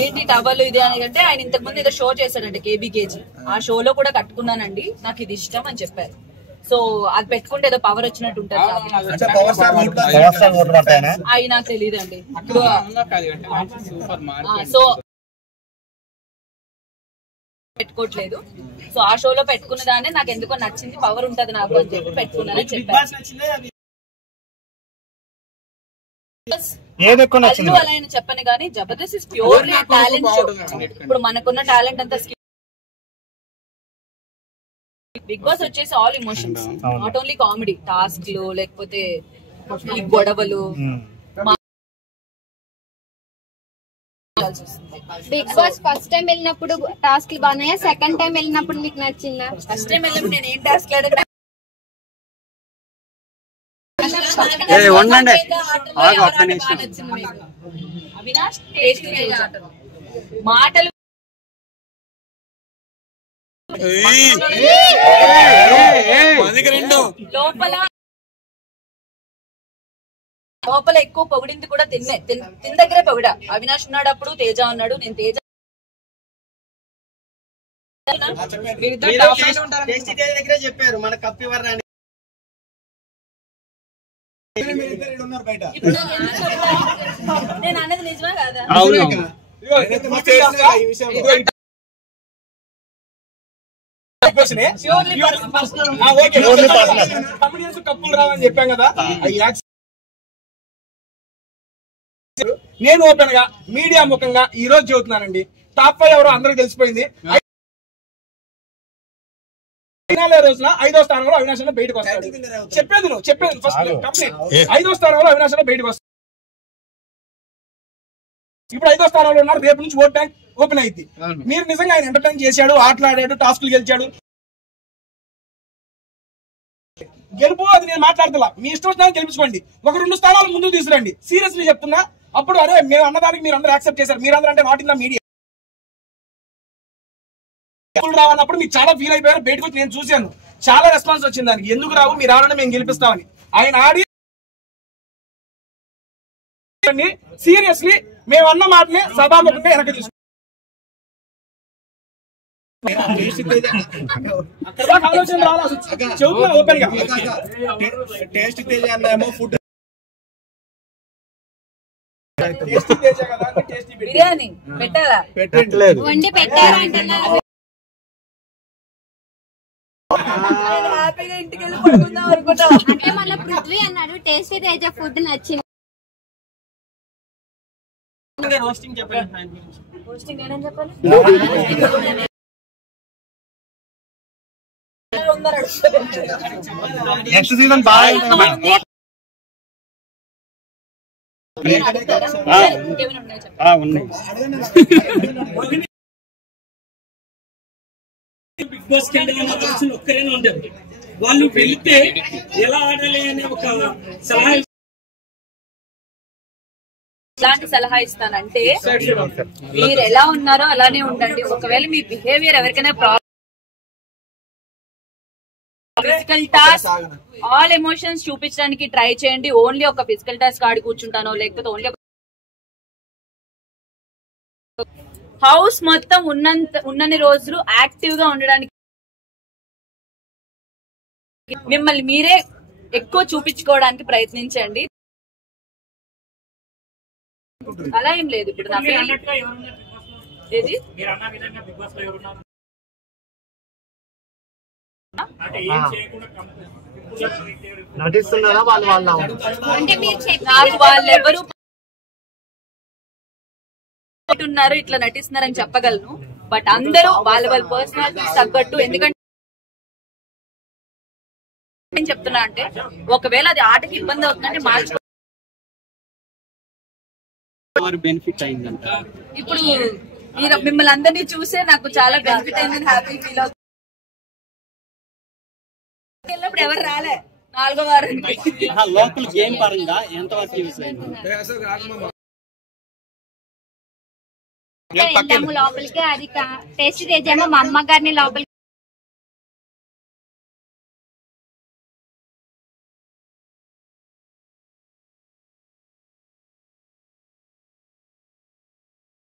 ఏంటి టవల్ ఇది అని అంటే ఆయన ఇంతకు ముందు ఏదో షో చేశాడంటే కేబీకేజీ, ఆ షోలో కూడా కట్టుకున్నానండి, నాకు ఇది ఇష్టం అని చెప్పారు. సో అది పెట్టుకుంటే ఏదో పవర్ వచ్చినట్టు ఉంటుంది. అవి నాకు తెలియదండి. సో పెట్టుకోవట్లేదు. సో ఆ షోలో పెట్టుకున్న దాన్ని నాకు ఎందుకో నచ్చింది, పవర్ ఉంటది నాకు అని చెప్పి పెట్టుకున్నానని చెప్పారు. అలా ఆయన చెప్పని కానీ Jabardasth is purely talent show. ఇప్పుడు మనకున్న టాలెంట్ అంతా బిగ్ బాస్ వచ్చేసి all emotions, not only comedy, టాస్క్లు లేకపోతే ఈ గొడవలు. బిగ్ బాస్ ఫస్ట్ టైం వెళ్ళినప్పుడు టాస్క్లు బాగున్నాయా, సెకండ్ టైం వెళ్ళినప్పుడు మీకు నచ్చిందా? ఫస్ట్ టైం వెళ్ళినప్పుడు నేను ఏం టాస్క్ ఆడాను, అవినాష్ మాటలు లోపల ఎక్కువ పొగిడింది కూడా తిన్న దగ్గరే పొగిడా. అవినాష్ ఉన్నాడు అప్పుడు, తేజ ఉన్నాడు, నేను తేజ చెప్పారు మన కప్పి వర్రాని. నేను అన్నది నిజమా కాదా? కప్పులు రావని చెప్పాం కదా. నేను ఓపెన్ గా మీడియా ముఖంగా ఈ రోజు చెబుతున్నానండి, టాప్ 5 ఎవరో అందరికి తెలిసిపోయింది. రోజున 5వ స్థానంలో అవినాష్ బయటకు వస్తాడు. చెప్పేది ఫస్ట్ కంప్లీట్. 5వ స్థానంలో అవినాష్ బయటకు వస్తాడు. ఇప్పుడు 5వ స్థానంలో ఉన్నారు. రేపు నుంచి ఓట్ బ్యాంక్ ఓపెన్ అయింది. మీరు నిజంగా ఆయన ఎంటర్టైన్ చేశాడు, ఆటలాడాడు, టాస్క్లు గెలిచాడు, గెలుపు అది నేను మాట్లాడతా. మీ ఇష్టం వచ్చినా గెలిపించుకోండి, ఒక 2 స్థానాలు ముందుకు తీసుకురండి. సీరియస్లీ చెప్తున్నా. అప్పుడు అరే మేము అన్నదానికి మీరు అందరూ యాక్సెప్ట్ చేశారు, మీరందరూ అంటే నాట్ ఇన్ ద మీడియా రావన్నప్పుడు మీరు చాలా ఫీల్ అయిపోయారు. బయటకు వచ్చి నేను చూశాను, చాలా రెస్పాన్స్ వచ్చింది దానికి. ఎందుకు రావు, మీరు ఆడనే మేము గెలిపిస్తామని. ఆయన ఆడి సీరియస్లీ మేము అన్న మాటని సభాముఖంగా వెనక్కి తీసుకున్నాం. ఆలోచన రావాలి చెబుతున్నా ఓపెన్ గా. టేస్ట్ తేజ అన్నామో ఫుడ్ బిర్యానీ పెట్టారా? పెట్టలేదు, వండి పెట్టారా అంటున్నారు. హ్యాపీగా ఇంటికి వెళ్ళి పడుకుందాం అనుకుంటా. అంటే మళ్ళీ పృథ్వీ అన్నాడు టేస్ట్ తేజ ఫుడ్ నచ్చింది. రోస్టింగ్ నేనేం చెప్పాలి? నెక్స్ట్ సీజన్ బాగా బిగ్ బాస్ ఒక్కరైనా ఉంటారు. వాళ్ళు వెళ్తే ఎలా ఆడాలి అనే ఒక సలహా, ఎలాంటి సలహా ఇస్తానంటే మీరు ఎలా ఉన్నారో అలానే ఉండండి. ఒకవేళ మీ బిహేవియర్ ఎవరికైనా ఫిజికల్ టాస్క్, ఆల్ ఎమోషన్స్ చూపించడానికి ట్రై చేయండి. ఓన్లీ ఒక ఫిజికల్ టాస్క్ ఆడి కూర్చుంటానో లేకపోతే ఓన్లీ హౌస్ మొత్తం ఉన్నన్ని రోజులు యాక్టివ్ గా ఉండడానికి మిమ్మల్ని మీరే ఎక్కువ చూపించుకోవడానికి ప్రయత్నించండి. అలా ఏం లేదు. ఇప్పుడు నా ఏది నటిస్తున్నారా వాళ్ళు? నాకు వాళ్ళెవరు ఉన్నారు ఇట్లా నటిస్తున్నారని చెప్పగలను. బట్ అందరూ వాళ్ళ పర్సనాలిటీ తగ్గట్టు. ఎందుకంటే ఏం చెప్తున్నా అంటే ఒకవేళ అది ఆటకి ఇబ్బంది అవుతుందంటే మార్చుకో. బెనిఫిట్ అయిందంట. ఇప్పుడు మిమ్మల్ని అందరినీ చూసే నాకు చాలా బెనిఫిట్ అయిందని హ్యాపీ ఫీల్ అవుతుంది. వెళ్ళినప్పుడు ఎవరు రాలే 4వ వారానికి. లోకల్ గేమ్ పరంగా ఎంత వరకు యూస్ అయింది? లోపలికి అది టేస్ట్ తేజేమో మా అమ్మగారిని లోపలికి